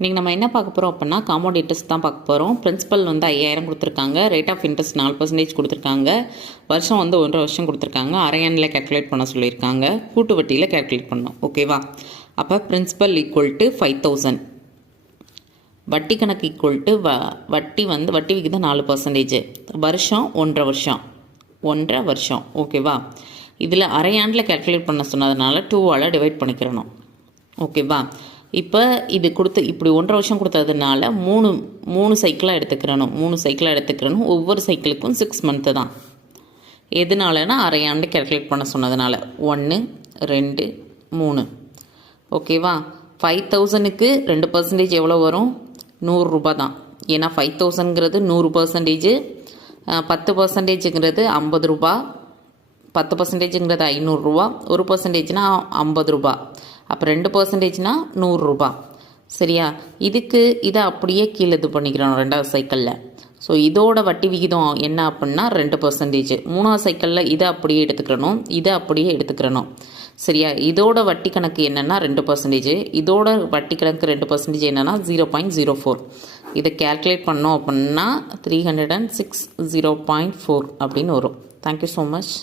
இன்றைக்கி நம்ம என்ன பார்க்க போகிறோம் அப்படின்னா காம்பவுண்ட் இன்ட்ரெஸ்ட் தான் பார்க்க போகிறோம். பிரின்சிபல் வந்து 5000 கொடுத்துருக்காங்க. ரேட் ஆஃப் இன்ட்ரெஸ்ட் 4% கொடுத்துருக்காங்க. வருஷம் வந்து 1.5 வருஷம் கொடுத்துருக்காங்க. அரையாண்டில் கேல்குலேட் பண்ண சொல்லியிருக்காங்க. கூட்டு வட்டியில் கேல்குலேட் பண்ணோம். ஓகேவா? அப்போ பிரின்சிபல் ஈக்குவல் டு 5000, வட்டி கணக்கு ஈக்குவல் டு வட்டி விகிதம் 4%, வருஷம் 1.5 வருஷம். ஓகேவா? இதில் அரையாண்டில் கேல்குலேட் பண்ண சொன்னதுனால 2ஆல் டிவைட் பண்ணிக்கிறணும். ஓகேவா? இப்போ இது இப்படி 1.5 வருஷம் கொடுத்ததுனால மூணு சைக்கிளாக எடுத்துக்கிறணும். ஒவ்வொரு சைக்கிளுக்கும் 6 மந்த்து தான். எதனாலனா அரையாண்டு கேல்குலேட் பண்ண சொன்னதுனால 1 2 3. ஓகேவா? 5000க்கு 2% எவ்வளோ வரும்? 100 ரூபா தான். ஏன்னா 5000ங்கிறது 100%, 10%ங்கிறது 50 ரூபா, 10%ங்கிறது 500 ரூபா, 1%னா 50 ரூபா, அப்போ 2%னா 100 ரூபா. சரியா? இதை அப்படியே கீழே இது பண்ணிக்கிறோம் 2வது சைக்கிளில். ஸோ இதோட வட்டி விகிதம் என்ன அப்படின்னா 2%. 3வது சைக்கிளில் இதை அப்படியே எடுத்துக்கிறணும். சரியா? இதோட வட்டி கணக்கு என்னென்னா 2%, இதோட வட்டி கணக்கு 2% என்னென்னா 0.04. இதை கேல்குலேட் பண்ணோம் அப்படின்னா 306 0.4 அப்படின்னு வரும். Thank you so much.